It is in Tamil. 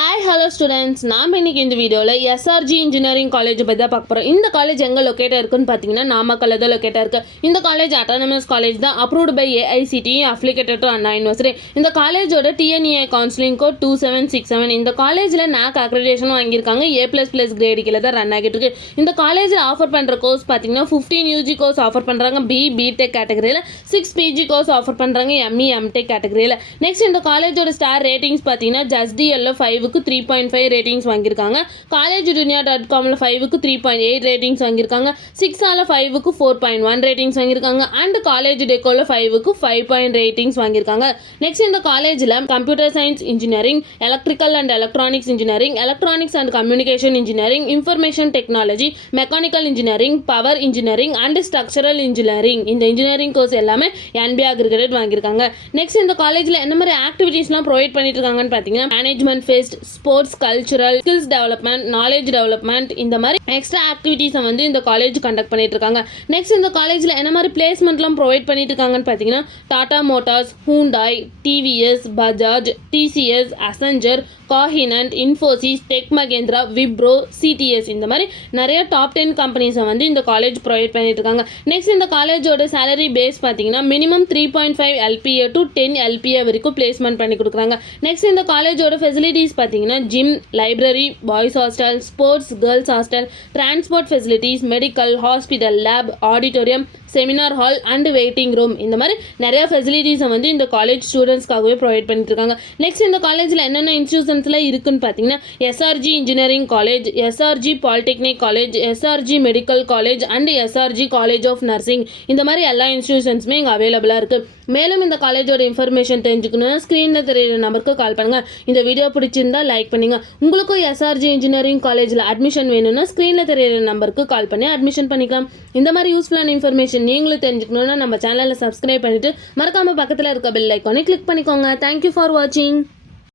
ஹாய் ஹலோ ஸ்டூடெண்ட்ஸ், நாம் இன்றைக்கி இந்த வீடியோவில் எஸ்ஆர்ஜி இன்ஜினியரிங் காலேஜ் பற்றி தான் பார்க்க போகிறோம். இந்த காலேஜ் எங்கே லொக்கேட்டாக இருக்குன்னு பார்த்தீங்கன்னா நாமக்கல்ல தான் லொக்கேட்டாக இருக்குது. இந்த காலேஜ் அட்டானமஸ் காலேஜ் தான், approved by AICTE, affiliated to Anna University. இந்த காலேஜோட டிஎன்இஐ கவுன்சிலிங் கோட் 2767. இந்த காலேஜில் நாக் அக்ரெடிடேஷனும் வாங்கியிருக்காங்க. A++ கிரேடு கீழே தான் ரன் ஆகிட்டு இருக்கு. இந்த காலேஜில் ஆஃபர் பண்ணுற கோர்ஸ் பார்த்தீங்கன்னா 15 யூஜி கோர்ஸ் ஆஃபர் பண்ணுறாங்க பிடெக் கேட்டகரியில், 6 பிஜி கோர்ஸ் ஆஃபர் பண்ணுறாங்க எம்டெக் கேட்டகரியில். நெக்ஸ்ட் இந்த காலேஜோட ஸ்டார் ரேட்டிங்ஸ் பார்த்தீங்கன்னா ஜஸ்டிஎல்ல 5க்கு 3.5 ரேட்டிங்ஸ் வாங்கியிருக்காங்க. collegedunia.comல 5க்கு 3.8 ரேட்டிங்ஸ் வாங்கியிருக்காங்க. 6ஆல 5க்கு 4.1 ரேட்டிங்ஸ் வாங்கியிருக்காங்க. அண்ட் காலேஜ் டெக்கோல 5க்கு 5 ரேட்டிங்ஸ் வாங்கியிருக்காங்க. நெக்ஸ்ட் இந்த காலேஜில் computer science engineering, electrical and electronics engineering, electronics and communication engineering, information technology, mechanical engineering, power engineering and structural engineering, இந்த இன்ஜினியரிங் கோர்ஸ் எல்லாமே NBA அக்ரிகேட் வாங்கியிருக்காங்க. நெக்ஸ்ட் இந்த காலேஜில் என்ன மாதிரி ஆக்டிவிட்டீஸ்லாம் ப்ரொவைட் பண்ணிட்டு இருக்காங்கன்னு பார்த்தீங்கன்னா management fest, sports, cultural, skills development, knowledge development, இந்த மாதிரி எக்ஸ்ட்ரா ஆக்டிவிட்டீஸை வந்து இந்த காலேஜ் கண்டக்ட் பண்ணிட்டு இருக்காங்க. நெக்ஸ்ட் இந்த காலேஜில் என்ன மாதிரி பிளேஸ்மெண்ட்லாம் ப்ரொவைட் பண்ணிட்டு இருக்காங்கன்னு பார்த்தீங்கன்னா Tata Motors, Hyundai, TVS, Bajaj, TCS, Accenture, Cognizant, Infosys, Tech Mahindra, Wipro, CTS, இந்த மாதிரி நிறைய டாப் 10 கம்பெனிஸை வந்து இந்த காலேஜ் ப்ரொவைட் பண்ணிட்டு இருக்காங்க. நெக்ஸ்ட் இந்த காலேஜோட சேலரி பேஸ் பார்த்தீங்கன்னா மினிமம் 3.5 LPA டு 10 LPA வரைக்கும் பிளேஸ்மெண்ட் பண்ணி கொடுக்குறாங்க. நெக்ஸ்ட் இந்த காலேஜோட ஃபெசிலிட்டிஸ் பார்த்தீங்கன்னா gym, library, boys hostel, sports, girls hostel, transport facilities, medical, hospital, lab, auditorium, seminar hall and waiting room, இந்த மாதிரி நிறைய ஃபெசிலிட்டிஸை வந்து இந்த காலேஜ் ஸ்டூடெண்ட்ஸ்க்காகவே ப்ரொவைட் பண்ணிட்டு இருக்காங்க. நெக்ஸ்ட் இந்த காலேஜில் என்னென்ன இன்ஸ்டியூஷன்ஸ்லாம் இருக்குன்னு பார்த்தீங்கன்னா SRG engineering college, SRG polytechnic college, SRG medical college and SRG college of nursing, இந்த மாதிரி எல்லா இன்ஸ்டியூஷன்ஸுமே இங்கே அவைலபிளாக இருக்குது. மேலும் இந்த காலேஜோட இன்ஃபர்மேஷன் தெரிஞ்சுக்கணும்னா ஸ்க்ரீனில் தெரியுற நம்பருக்கு கால் பண்ணுங்கள். இந்த வீடியோ பிடிச்சிருந்தா லைக் பண்ணுங்க. உங்களுக்கும் எஸ்ஆர்ஜி இன்ஜினியரிங் காலேஜில் அட்மிஷன் வேணும்னா ஸ்க்ரீனில் தெரியுற நம்பருக்கு கால் பண்ணி அட்மிஷன் பண்ணிக்கலாம். இந்த மாதிரி யூஸ்ஃபுல்லான இன்ஃபர்மேஷன் நீங்களும் தெரிஞ்சுக்கணும்னா நம்ம சேனலை சப்ஸ்கிரைப் பண்ணிட்டு மறக்காம பக்கத்தில் இருக்க பெல் ஐக்கானை கிளிக் பண்ணிக்கோங்க. தேங்க்யூ ஃபார் வாட்சிங்.